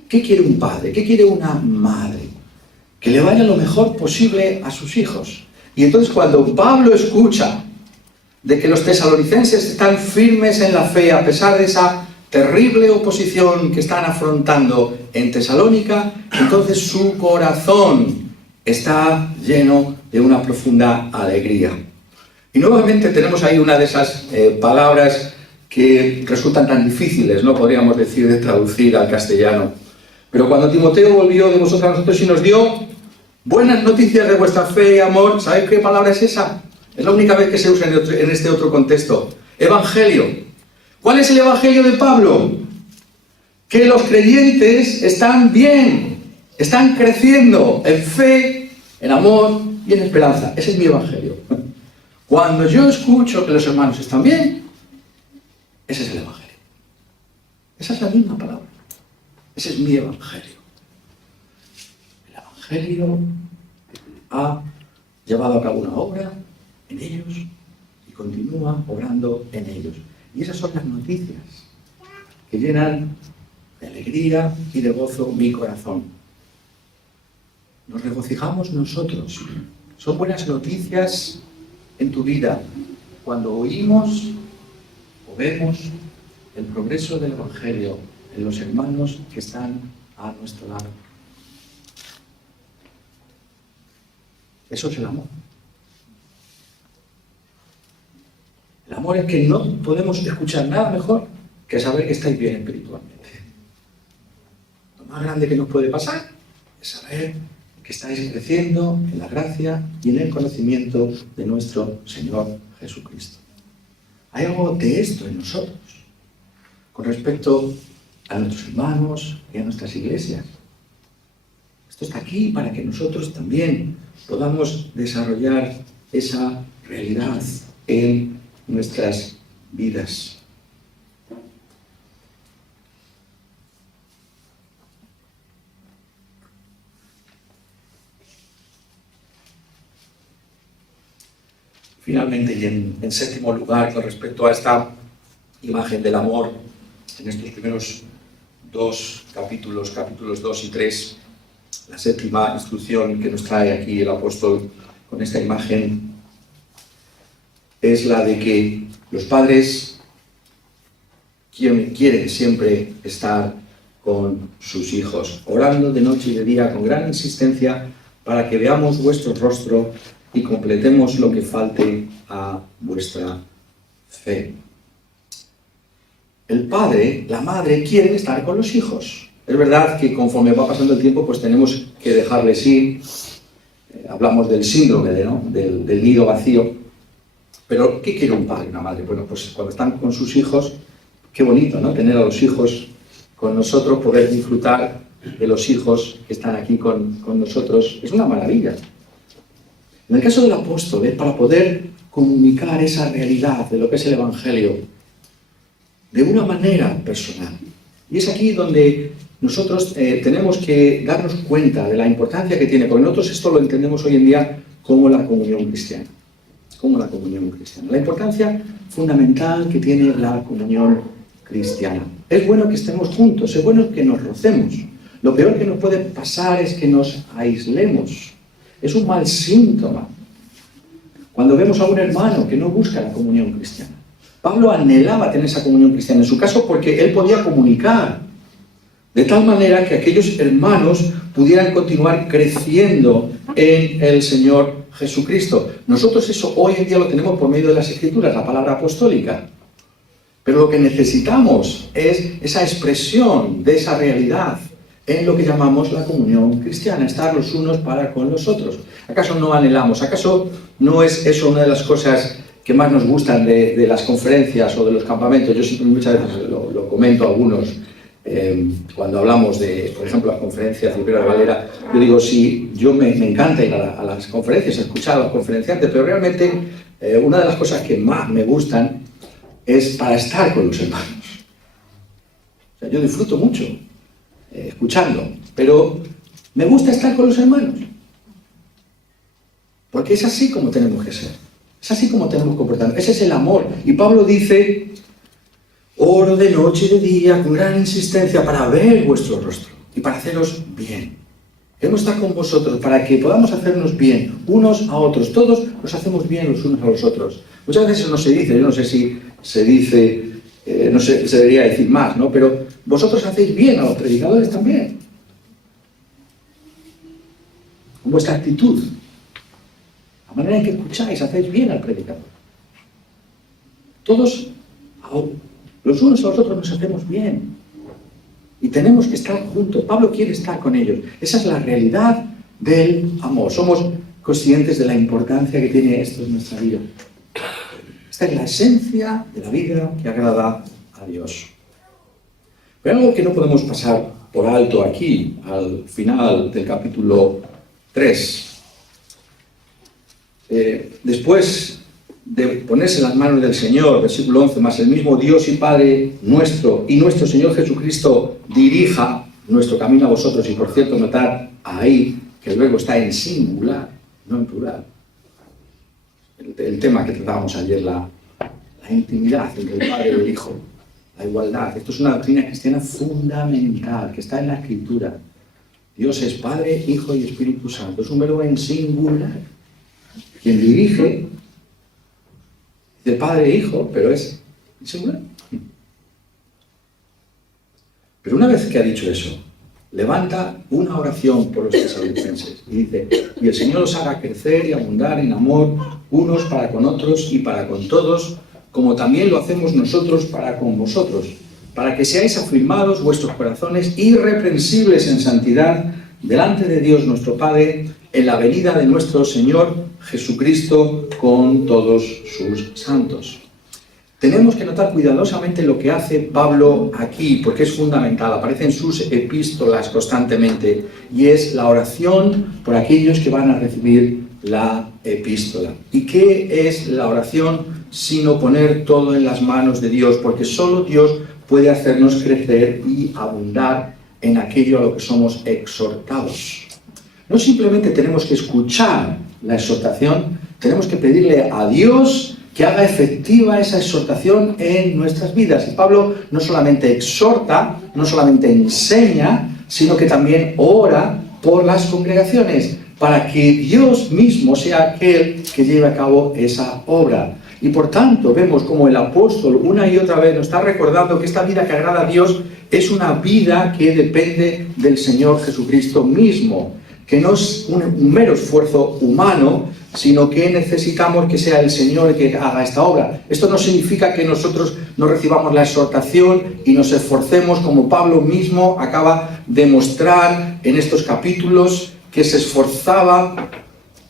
¿Qué quiere un padre? ¿Qué quiere una madre? Que le vaya lo mejor posible a sus hijos. Y entonces cuando Pablo escucha de que los tesalonicenses están firmes en la fe a pesar de esa terrible oposición que están afrontando en Tesalónica, entonces su corazón está lleno de una profunda alegría. Y nuevamente tenemos ahí una de esas palabras que resultan tan difíciles, no podríamos decir, de traducir al castellano. Pero cuando Timoteo volvió de vosotros a nosotros y nos dio buenas noticias de vuestra fe y amor, ¿sabéis qué palabra es esa? Es la única vez que se usa en este otro contexto. evangelio. ¿Cuál es el evangelio de Pablo? Que los creyentes están bien, están creciendo en fe, en amor y en esperanza. Ese es mi evangelio. Cuando yo escucho que los hermanos están bien, ese es el evangelio. Esa es la misma palabra. Ese es mi evangelio. El evangelio ha llevado a cabo una obra en ellos y continúa obrando en ellos. Y esas son las noticias que llenan de alegría y de gozo mi corazón. Nos regocijamos nosotros. Son buenas noticias en tu vida cuando oímos o vemos el progreso del evangelio en los hermanos que están a nuestro lado. Eso es el amor. El amor es que no podemos escuchar nada mejor que saber que estáis bien espiritualmente. Lo más grande que nos puede pasar es saber que estáis creciendo en la gracia y en el conocimiento de nuestro Señor Jesucristo. Hay algo de esto en nosotros con respecto a nuestros hermanos y a nuestras iglesias. Esto está aquí para que nosotros también podamos desarrollar esa realidad en nuestras vidas. Finalmente, y en séptimo lugar, con respecto a esta imagen del amor, en estos primeros dos capítulos 2 y 3, la séptima instrucción que nos trae aquí el apóstol con esta imagen es la de que los padres quieren siempre estar con sus hijos, orando de noche y de día con gran insistencia para que veamos vuestro rostro y completemos lo que falte a vuestra fe. El padre, la madre, quieren estar con los hijos. Es verdad que conforme va pasando el tiempo, pues tenemos que dejarles ir. Hablamos del síndrome del nido vacío. Pero, ¿qué quiere un padre y una madre? Bueno, pues cuando están con sus hijos, qué bonito, ¿no? Tener a los hijos con nosotros, poder disfrutar de los hijos que están aquí con nosotros. Es una maravilla. En el caso del apóstol, para poder comunicar esa realidad de lo que es el Evangelio de una manera personal. Y es aquí donde nosotros tenemos que darnos cuenta de la importancia que tiene, porque nosotros esto lo entendemos hoy en día como la comunión cristiana. Como la comunión cristiana. La importancia fundamental que tiene la comunión cristiana. Es bueno que estemos juntos, es bueno que nos rocemos. Lo peor que nos puede pasar es que nos aislemos. Es un mal síntoma cuando vemos a un hermano que no busca la comunión cristiana. Pablo anhelaba tener esa comunión cristiana, en su caso porque él podía comunicar de tal manera que aquellos hermanos pudieran continuar creciendo en el Señor Jesucristo. Nosotros eso hoy en día lo tenemos por medio de las Escrituras, la palabra apostólica. Pero lo que necesitamos es esa expresión de esa realidad en lo que llamamos la comunión cristiana, estar los unos para con los otros. ¿Acaso no anhelamos? ¿Acaso no es eso una de las cosas que más nos gustan de las conferencias o de los campamentos? Yo siempre muchas veces lo comento a algunos cuando hablamos de, por ejemplo, las conferencias de Pedro de Valera. Yo digo, sí, yo me encanta ir a las conferencias, escuchar a los conferenciantes, pero realmente una de las cosas que más me gustan es para estar con los hermanos. O sea, yo disfruto mucho escuchando, pero me gusta estar con los hermanos. Porque es así como tenemos que ser. Es así como tenemos que comportarnos. Ese es el amor. Y Pablo dice, oro de noche y de día con gran insistencia para ver vuestro rostro y para haceros bien. Queremos estar con vosotros para que podamos hacernos bien unos a otros. Todos nos hacemos bien los unos a los otros. Muchas veces no se dice, yo no sé si se dice, no sé, se debería decir más, ¿no? Pero vosotros hacéis bien a los predicadores también. Con vuestra actitud. La manera en que escucháis, hacéis bien al predicador. Todos, los unos a los otros, nos hacemos bien. Y tenemos que estar juntos. Pablo quiere estar con ellos. Esa es la realidad del amor. Somos conscientes de la importancia que tiene esto en nuestra vida. Esta es la esencia de la vida que agrada a Dios. Pero algo que no podemos pasar por alto aquí, al final del capítulo 3. Después de ponerse en las manos del Señor, versículo 11, más el mismo Dios y Padre nuestro y nuestro Señor Jesucristo dirija nuestro camino a vosotros. Y por cierto, notad ahí que luego está en singular, no en plural. El tema que tratábamos ayer, la intimidad entre el Padre y el Hijo, la igualdad. Esto es una doctrina cristiana fundamental, que está en la Escritura. Dios es Padre, Hijo y Espíritu Santo. Es un verbo en singular. Quien dirige, dice Padre e Hijo, pero es en singular. Pero una vez que ha dicho eso, levanta una oración por los tesalonicenses y dice: y el Señor os haga crecer y abundar en amor unos para con otros y para con todos, como también lo hacemos nosotros para con vosotros, para que seáis afirmados vuestros corazones irreprensibles en santidad delante de Dios nuestro Padre, en la venida de nuestro Señor Jesucristo con todos sus santos. Tenemos que notar cuidadosamente lo que hace Pablo aquí, porque es fundamental, aparece en sus epístolas constantemente, y es la oración por aquellos que van a recibir la epístola. ¿Y qué es la oración sino poner todo en las manos de Dios? Porque solo Dios puede hacernos crecer y abundar en aquello a lo que somos exhortados. No simplemente tenemos que escuchar la exhortación, tenemos que pedirle a Dios que haga efectiva esa exhortación en nuestras vidas. Y Pablo no solamente exhorta, no solamente enseña, sino que también ora por las congregaciones, para que Dios mismo sea aquel que lleve a cabo esa obra. Y por tanto vemos como el apóstol una y otra vez nos está recordando que esta vida que agrada a Dios es una vida que depende del Señor Jesucristo mismo, que no es un mero esfuerzo humano, sino que necesitamos que sea el Señor el que haga esta obra. Esto no significa que nosotros no recibamos la exhortación y nos esforcemos, como Pablo mismo acaba de mostrar en estos capítulos, que se esforzaba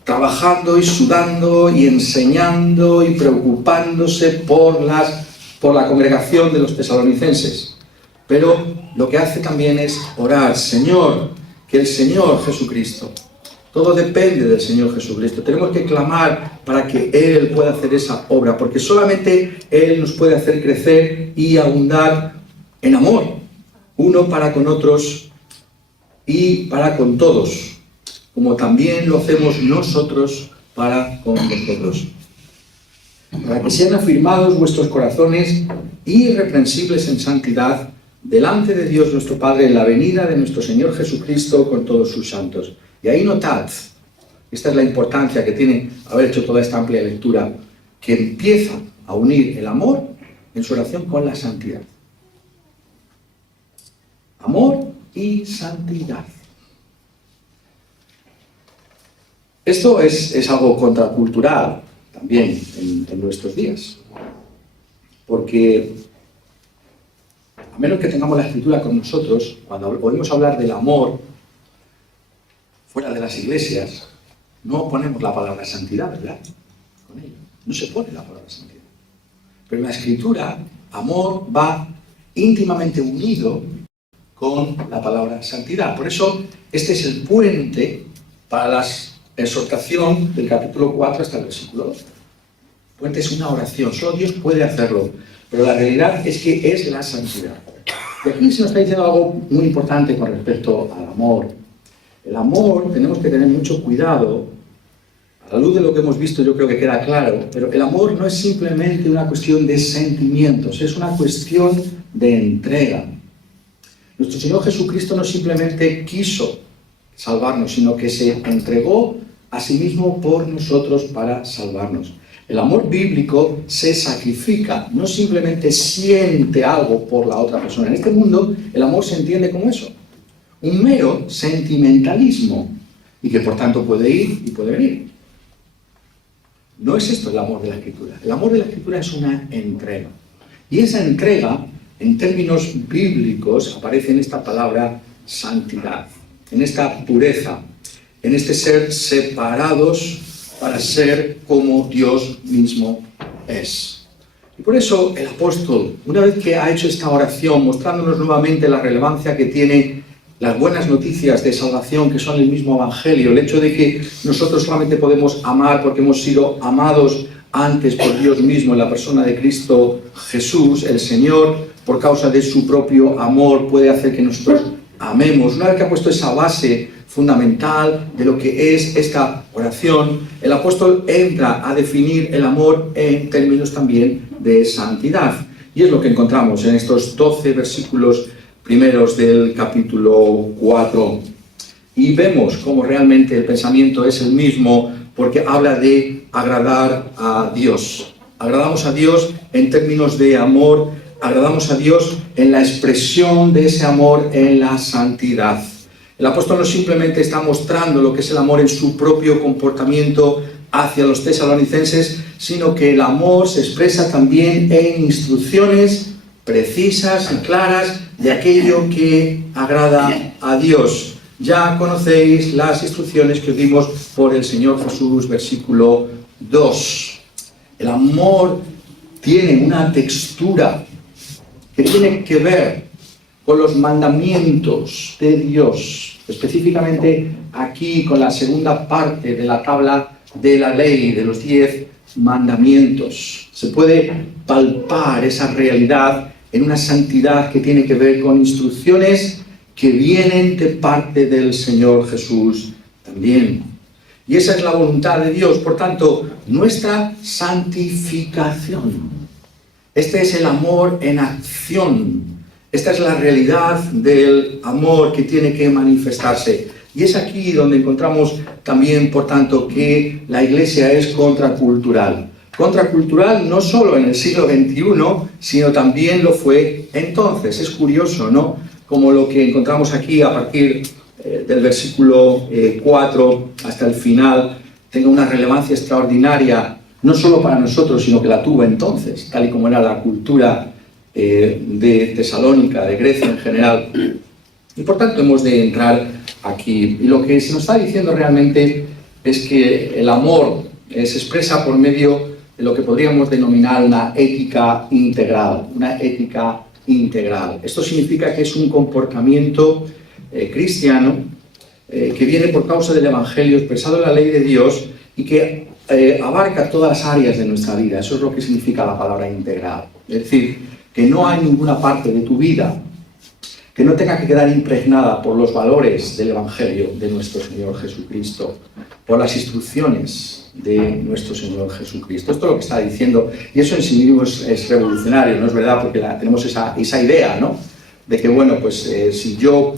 trabajando y sudando y enseñando y preocupándose por la congregación de los tesalonicenses. Pero lo que hace también es orar: Señor, que el Señor Jesucristo, todo depende del Señor Jesucristo. Tenemos que clamar para que Él pueda hacer esa obra, porque solamente Él nos puede hacer crecer y abundar en amor, uno para con otros y para con todos, como también lo hacemos nosotros para con vosotros. Para que sean afirmados vuestros corazones irreprensibles en santidad delante de Dios nuestro Padre en la venida de nuestro Señor Jesucristo con todos sus santos. Y ahí notad, esta es la importancia que tiene haber hecho toda esta amplia lectura, que empieza a unir el amor en su oración con la santidad. Amor y santidad. Esto es algo contracultural también en nuestros días, porque a menos que tengamos la Escritura con nosotros, cuando oímos hablar del amor fuera de las iglesias, no ponemos la palabra santidad, ¿verdad? Con ello. No se pone la palabra santidad. Pero en la Escritura, amor va íntimamente unido con la palabra santidad. Por eso, este es el puente para la exhortación del capítulo 4 hasta el versículo 2. El puente es una oración, solo Dios puede hacerlo. Pero la realidad es que es la santidad. Y aquí se nos está diciendo algo muy importante con respecto al amor. El amor, tenemos que tener mucho cuidado. A la luz de lo que hemos visto, yo creo que queda claro, pero el amor no es simplemente una cuestión de sentimientos, es una cuestión de entrega. Nuestro Señor Jesucristo no simplemente quiso salvarnos, sino que se entregó a sí mismo por nosotros para salvarnos. El amor bíblico se sacrifica, no simplemente siente algo por la otra persona. En este mundo, el amor se entiende como eso, un mero sentimentalismo, y que por tanto puede ir y puede venir. No es esto el amor de la Escritura. El amor de la Escritura es una entrega. Y esa entrega, en términos bíblicos, aparece en esta palabra santidad, en esta pureza, en este ser separados para ser como Dios mismo es. Y por eso el apóstol, una vez que ha hecho esta oración, mostrándonos nuevamente la relevancia que tiene las buenas noticias de salvación, que son el mismo evangelio, el hecho de que nosotros solamente podemos amar porque hemos sido amados antes por Dios mismo en la persona de Cristo Jesús, el Señor, por causa de su propio amor, puede hacer que nosotros amemos. Una vez que ha puesto esa base fundamental de lo que es esta oración, el apóstol entra a definir el amor en términos también de santidad. Y es lo que encontramos en estos 12 versículos primeros del capítulo 4. Y vemos cómo realmente el pensamiento es el mismo, porque habla de agradar a Dios. Agradamos a Dios en términos de amor, agradamos a Dios en la expresión de ese amor en la santidad. El apóstol no simplemente está mostrando lo que es el amor en su propio comportamiento hacia los tesalonicenses, sino que el amor se expresa también en instrucciones precisas y claras de aquello que agrada a Dios. Ya conocéis las instrucciones que os dimos por el Señor Jesús, versículo 2. El amor tiene una textura que tiene que ver con los mandamientos de Dios, específicamente aquí con la segunda parte de la tabla de la ley, de los 10 mandamientos. Se puede palpar esa realidad en una santidad que tiene que ver con instrucciones que vienen de parte del Señor Jesús también. Y esa es la voluntad de Dios, por tanto, nuestra santificación. Este es el amor en acción. Esta es la realidad del amor que tiene que manifestarse. Y es aquí donde encontramos también, por tanto, que la Iglesia es contracultural. Contracultural no solo en el siglo XXI, sino también lo fue entonces. Es curioso, ¿no? Como lo que encontramos aquí a partir del versículo 4 hasta el final tenga una relevancia extraordinaria, no solo para nosotros, sino que la tuvo entonces, tal y como era la cultura de Tesalónica, de Grecia en general. Y por tanto hemos de entrar aquí. Y lo que se nos está diciendo realmente es que el amor se expresa por medio de lo que podríamos denominar una ética integral. Una ética integral. Esto significa que es un comportamiento cristiano que viene por causa del Evangelio expresado en la ley de Dios y que abarca todas las áreas de nuestra vida. Eso es lo que significa la palabra integral. Es decir, que no hay ninguna parte de tu vida que no tenga que quedar impregnada por los valores del Evangelio de nuestro Señor Jesucristo, por las instrucciones de nuestro Señor Jesucristo. Esto es lo que está diciendo, y eso en sí mismo es revolucionario, ¿no es verdad? Porque tenemos esa idea, ¿no? De que, bueno, pues si yo,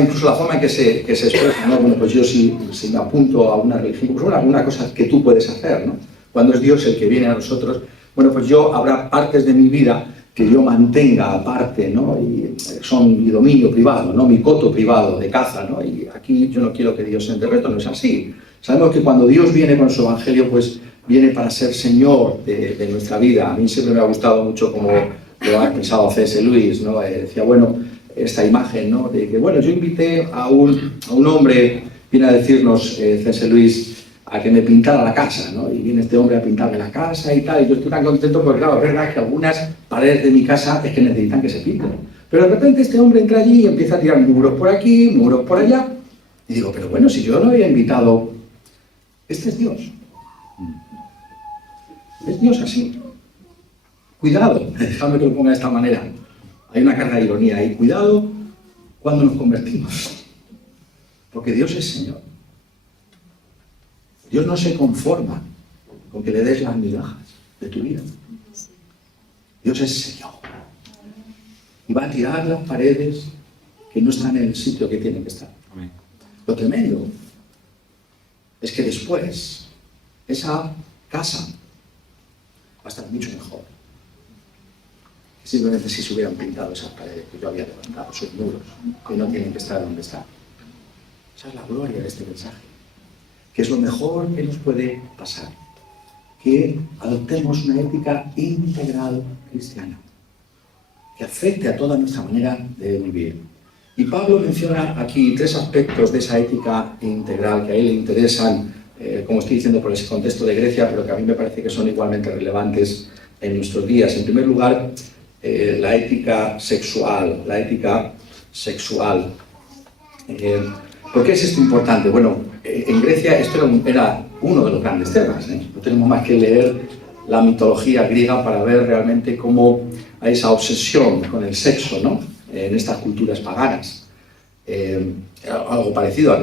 incluso la forma en que se expresa, ¿no? Bueno, pues yo si me apunto a una religión, pues una cosa que tú puedes hacer, ¿no? Cuando es Dios el que viene a nosotros, bueno, pues yo habrá partes de mi vida que yo mantenga aparte, ¿no? Y son mi dominio privado, ¿no? Mi coto privado de caza, ¿no? Y aquí yo no quiero que Dios se entere, no es así. Sabemos que cuando Dios viene con su Evangelio, pues viene para ser Señor de nuestra vida. A mí siempre me ha gustado mucho como lo ha expresado C.S. Lewis, ¿no? Decía, bueno, esta imagen, ¿no? De que, bueno, yo invité a un hombre, viene a decirnos C.S. Lewis, a que me pintara la casa, ¿no? Y viene este hombre a pintarme la casa y tal, y yo estoy tan contento porque, claro, es verdad que algunas paredes de mi casa es que necesitan que se pinten. Pero de repente este hombre entra allí y empieza a tirar muros por aquí, muros por allá, y digo, pero bueno, si yo lo había invitado, este es Dios. Es Dios así. Cuidado, déjame que lo ponga de esta manera. Hay una carga de ironía ahí. Cuidado cuando nos convertimos, porque Dios es Señor. Dios no se conforma con que le des las migajas de tu vida. Dios es Señor. Y va a tirar las paredes que no están en el sitio que tienen que estar. Amén. Lo tremendo es que después esa casa va a estar mucho mejor. Simplemente si se hubieran pintado esas paredes que yo había levantado, esos muros, que no tienen que estar donde están. Esa es la gloria de este mensaje. Que es lo mejor que nos puede pasar, que adoptemos una ética integral cristiana, que afecte a toda nuestra manera de vivir. Y Pablo menciona aquí 3 aspectos de esa ética integral que a él le interesan, como estoy diciendo, por ese contexto de Grecia, pero que a mí me parece que son igualmente relevantes en nuestros días. En primer lugar, la ética sexual, ¿Por qué es esto importante? Bueno, en Grecia esto era uno de los grandes temas. No tenemos más que leer la mitología griega para ver realmente cómo hay esa obsesión con el sexo, ¿no? En estas culturas paganas. Algo parecido a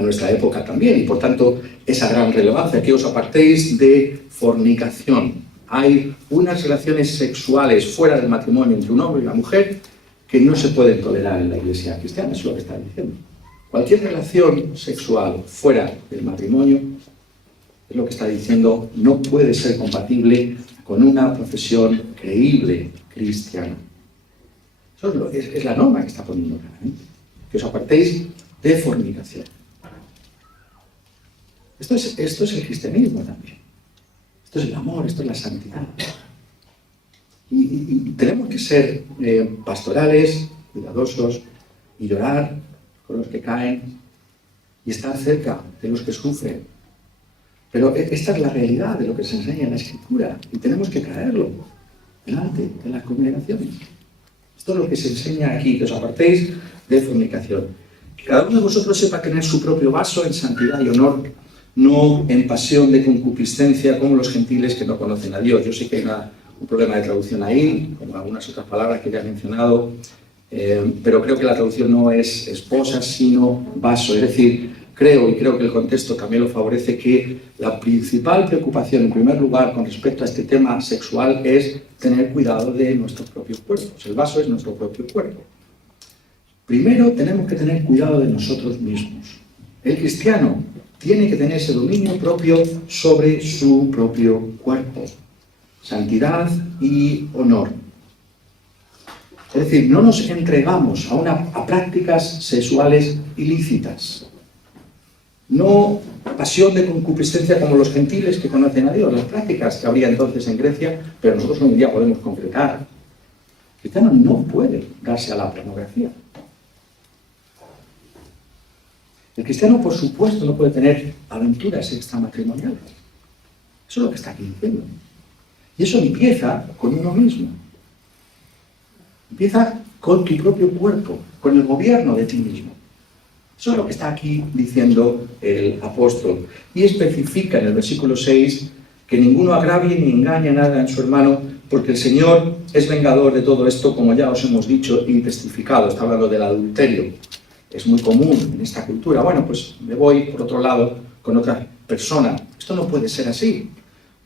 nuestra época también, y por tanto esa gran relevancia, que os apartéis de fornicación. Hay unas relaciones sexuales fuera del matrimonio entre un hombre y una mujer que no se pueden tolerar en la Iglesia cristiana, eso es lo que está diciendo. Cualquier relación sexual fuera del matrimonio, es lo que está diciendo, no puede ser compatible con una profesión creíble cristiana. Eso es la norma que está poniendo claramente. Que os apartéis de fornicación. Esto es el cristianismo también. Esto es el amor, esto es la santidad. Y tenemos que ser pastorales, cuidadosos, y llorar con los que caen, y estar cerca de los que sufren. Pero esta es la realidad de lo que se enseña en la Escritura, y tenemos que traerlo delante de las congregaciones. Esto es lo que se enseña aquí, que os apartéis de fornicación. Que cada uno de vosotros sepa tener su propio vaso en santidad y honor, no en pasión de concupiscencia como los gentiles que no conocen a Dios. Yo sé que hay un problema de traducción ahí, como algunas otras palabras que ya he mencionado, pero creo que la traducción no es esposa, sino vaso. Es decir, creo que el contexto también lo favorece, que la principal preocupación, en primer lugar, con respecto a este tema sexual, es tener cuidado de nuestros propios cuerpos. El vaso es nuestro propio cuerpo. Primero tenemos que tener cuidado de nosotros mismos. El cristiano tiene que tener ese dominio propio sobre su propio cuerpo. Santidad y honor. Es decir, no nos entregamos a prácticas sexuales ilícitas. No pasión de concupiscencia como los gentiles que conocen a Dios, las prácticas que habría entonces en Grecia, pero nosotros hoy en día podemos concretar. El cristiano no puede darse a la pornografía. El cristiano, por supuesto, no puede tener aventuras extramatrimoniales. Eso es lo que está aquí diciendo. Y eso empieza con uno mismo. Empieza con tu propio cuerpo, con el gobierno de ti mismo. Eso es lo que está aquí diciendo el apóstol. Y especifica en el versículo 6 que ninguno agravie ni engañe nada en su hermano, porque el Señor es vengador de todo esto, como ya os hemos dicho y testificado. Está hablando del adulterio. Es muy común en esta cultura. Bueno, pues me voy por otro lado con otra persona. Esto no puede ser así,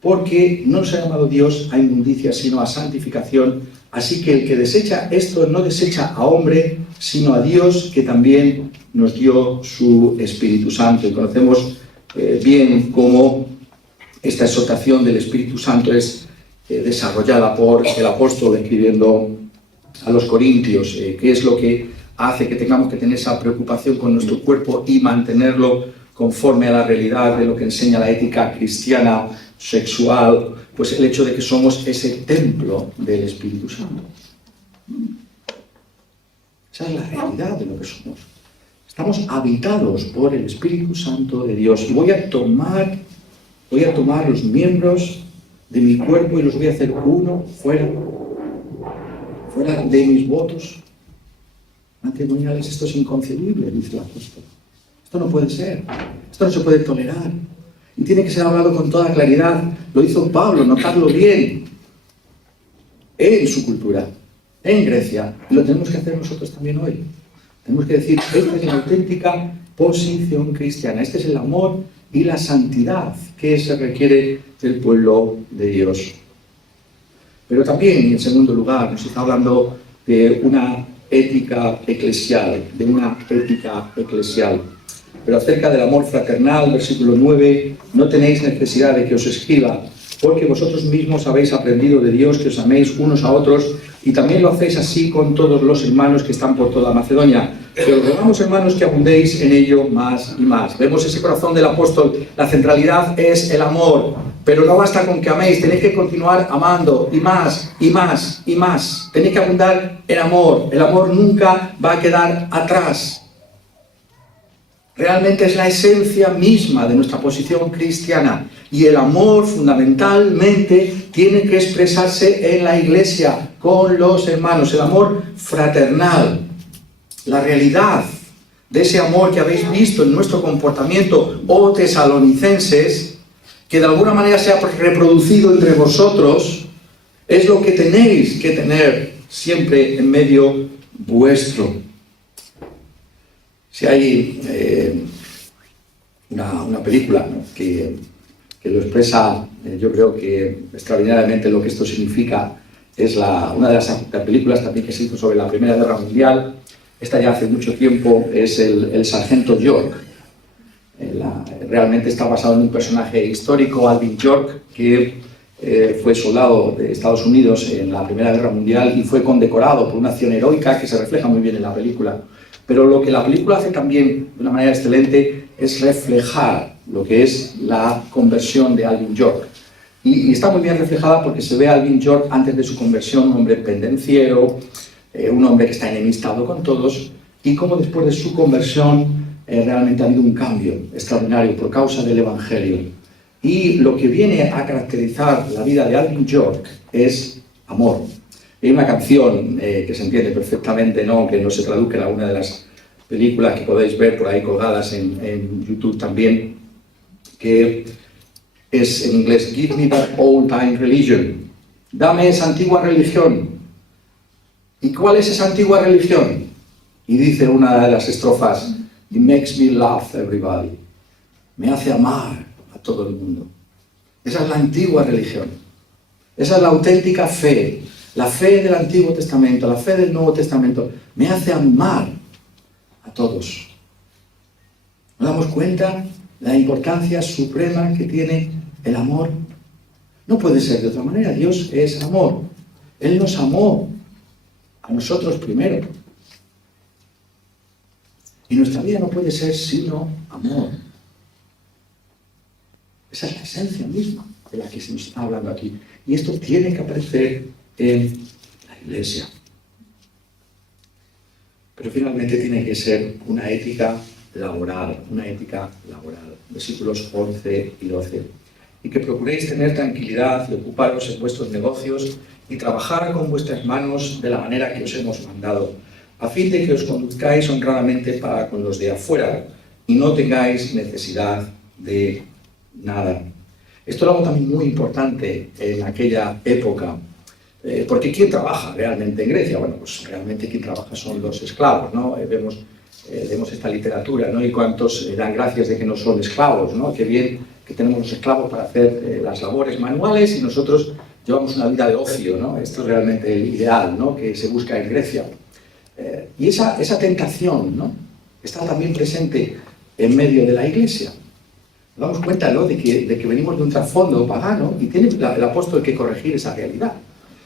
porque no nos ha llamado Dios a inmundicia, sino a santificación. Así que el que desecha esto no desecha a hombre, sino a Dios, que también nos dio su Espíritu Santo. Y conocemos bien cómo esta exhortación del Espíritu Santo es desarrollada por el apóstol escribiendo a los Corintios, que es lo que hace que tengamos que tener esa preocupación con nuestro cuerpo y mantenerlo conforme a la realidad de lo que enseña la ética cristiana sexual, pues el hecho de que somos ese templo del Espíritu Santo. Esa es la realidad de lo que somos. Estamos habitados por el Espíritu Santo de Dios. Y voy a tomar los miembros de mi cuerpo y los voy a hacer uno fuera de mis votos matrimoniales. Esto es inconcebible, dice el apóstol. Esto no puede ser. Esto no se puede tolerar. Y tiene que ser hablado con toda claridad. Lo hizo Pablo, notadlo bien, en su cultura, en Grecia. Y lo tenemos que hacer nosotros también hoy. Tenemos que decir, esta es la auténtica posición cristiana. Este es el amor y la santidad que se requiere del pueblo de Dios. Pero también, y en segundo lugar, nos está hablando de una ética eclesial, Pero acerca del amor fraternal, versículo 9, no tenéis necesidad de que os escriba, porque vosotros mismos habéis aprendido de Dios que os améis unos a otros, y también lo hacéis así con todos los hermanos que están por toda Macedonia. Pero os rogamos, hermanos, que abundéis en ello más y más. Vemos ese corazón del apóstol. La centralidad es el amor, pero no basta con que améis, tenéis que continuar amando, y más, y más, y más. Tenéis que abundar en amor. El amor nunca va a quedar atrás. Realmente es la esencia misma de nuestra posición cristiana. Y el amor fundamentalmente tiene que expresarse en la iglesia, con los hermanos. El amor fraternal. La realidad de ese amor que habéis visto en nuestro comportamiento, oh tesalonicenses, que de alguna manera se ha reproducido entre vosotros, es lo que tenéis que tener siempre en medio vuestro. Si hay una película, ¿no?, que lo expresa, yo creo que extraordinariamente lo que esto significa, es una de las películas también que se hizo sobre la Primera Guerra Mundial. Esta ya hace mucho tiempo, es el Sargento York. Realmente está basado en un personaje histórico, Alvin York, que fue soldado de Estados Unidos en la Primera Guerra Mundial y fue condecorado por una acción heroica que se refleja muy bien en la película. Pero lo que la película hace también de una manera excelente es reflejar lo que es la conversión de Alvin York. Y está muy bien reflejada porque se ve a Alvin York antes de su conversión, un hombre pendenciero, un hombre que está enemistado con todos, y cómo después de su conversión realmente ha habido un cambio extraordinario por causa del Evangelio. Y lo que viene a caracterizar la vida de Alvin York es amor. Hay una canción que se entiende perfectamente, ¿no?, que no se traduzca en alguna de las películas que podéis ver por ahí colgadas en YouTube también, que es en inglés: Give me that old time religion. Dame esa antigua religión. ¿Y cuál es esa antigua religión? Y dice una de las estrofas: It makes me love everybody. Me hace amar a todo el mundo. Esa es la antigua religión. Esa es la auténtica fe. La fe del Antiguo Testamento, la fe del Nuevo Testamento. Me hace amar a todos. ¿Nos damos cuenta de la importancia suprema que tiene el amor? No puede ser de otra manera. Dios es amor. Él nos amó a nosotros primero. Y nuestra vida no puede ser sino amor. Esa es la esencia misma de la que se nos está hablando aquí. Y esto tiene que aparecer en la iglesia. Pero finalmente tiene que ser una ética laboral, versículos 11 y 12. Y que procuréis tener tranquilidad y ocuparos en vuestros negocios y trabajar con vuestras manos de la manera que os hemos mandado, a fin de que os conduzcáis honradamente para con los de afuera y no tengáis necesidad de nada. Esto era algo también muy importante en aquella época, porque ¿quién trabaja realmente en Grecia? Bueno, pues realmente quien trabaja son los esclavos, ¿no? Vemos esta literatura, ¿no? Y cuántos dan gracias de que no son esclavos, ¿no? Qué bien que tenemos los esclavos para hacer las labores manuales y nosotros llevamos una vida de ocio, ¿no? Esto es realmente el ideal, ¿no?, que se busca en Grecia. Y esa tentación, ¿no?, está también presente en medio de la iglesia. Nos damos cuenta, ¿no?, de que venimos de un trasfondo pagano y tiene el apóstol que corregir esa realidad.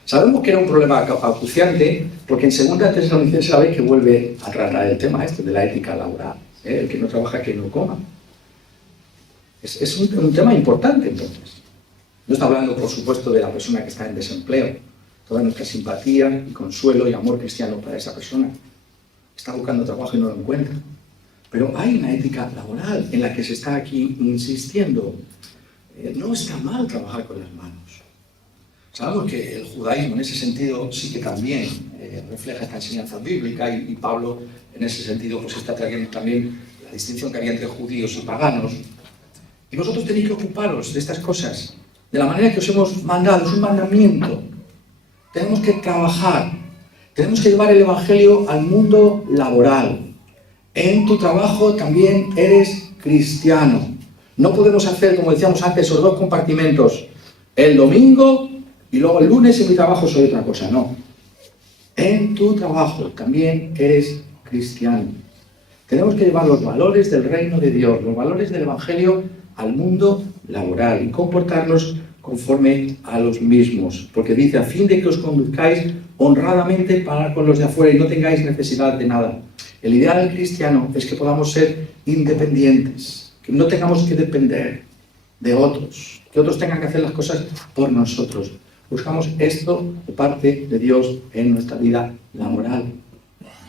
Sabemos que era un problema acuciante porque en 2 Tesalonicenses sabéis que vuelve a tratar el tema este de la ética laboral. El que no trabaja, que no coma. Es un tema importante, entonces. No está hablando, por supuesto, de la persona que está en desempleo. Toda nuestra simpatía y consuelo y amor cristiano para esa persona. Está buscando trabajo y no lo encuentra. Pero hay una ética laboral en la que se está aquí insistiendo. No está mal trabajar con las manos. Sabemos que el judaísmo en ese sentido sí que también refleja esta enseñanza bíblica y Pablo en ese sentido pues está trayendo también la distinción que había entre judíos y paganos. Y vosotros tenéis que ocuparos de estas cosas de la manera que os hemos mandado, es un mandamiento. Tenemos que trabajar, tenemos que llevar el evangelio al mundo laboral. En tu trabajo también eres cristiano. No podemos hacer, como decíamos antes, esos dos compartimentos. El domingo y luego el lunes en mi trabajo soy otra cosa. No. En tu trabajo también eres cristiano. Tenemos que llevar los valores del reino de Dios, los valores del evangelio al mundo laboral y comportarnos conforme a los mismos. Porque dice, a fin de que os conduzcáis honradamente para con los de afuera y no tengáis necesidad de nada. El ideal cristiano es que podamos ser independientes, que no tengamos que depender de otros, que otros tengan que hacer las cosas por nosotros. Buscamos esto de parte de Dios en nuestra vida laboral.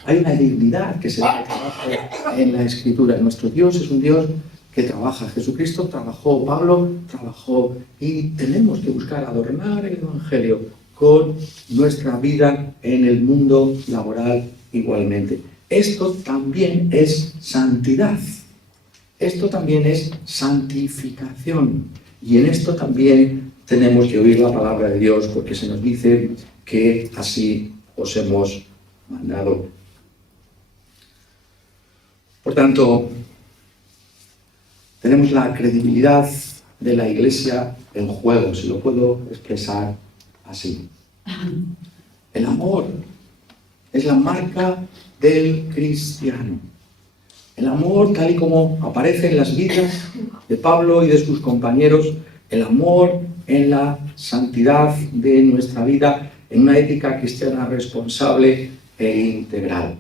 Hay una dignidad que se trabaja en la Escritura. Nuestro Dios es un Dios que trabaja. Jesucristo trabajó, Pablo trabajó, y tenemos que buscar adornar el Evangelio con nuestra vida en el mundo laboral igualmente. Esto también es santidad. Esto también es santificación. Y en esto también tenemos que oír la palabra de Dios, porque se nos dice que así os hemos mandado. Por tanto, tenemos la credibilidad de la Iglesia en juego, si lo puedo expresar así. El amor es la marca del cristiano. El amor, tal y como aparece en las vidas de Pablo y de sus compañeros, el amor en la santidad de nuestra vida, en una ética cristiana responsable e integral.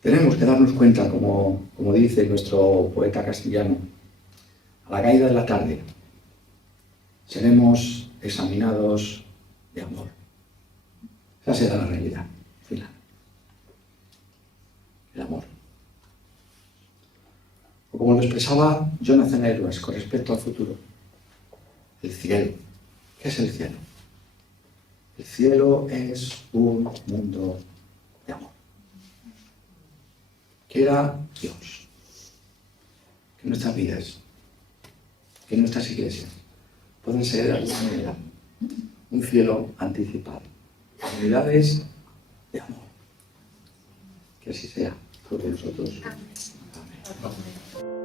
Tenemos que darnos cuenta, como dice nuestro poeta castellano, a la caída de la tarde seremos examinados de amor. Esa será la realidad final. El amor. O como lo expresaba Jonathan Edwards con respecto al futuro, el cielo. ¿Qué es el cielo? El cielo es un mundo de amor. Quiera Dios que nuestras vidas, que nuestras iglesias puedan ser de alguna manera un cielo anticipado. Comunidades de amor. Que así sea por nosotros. Amén.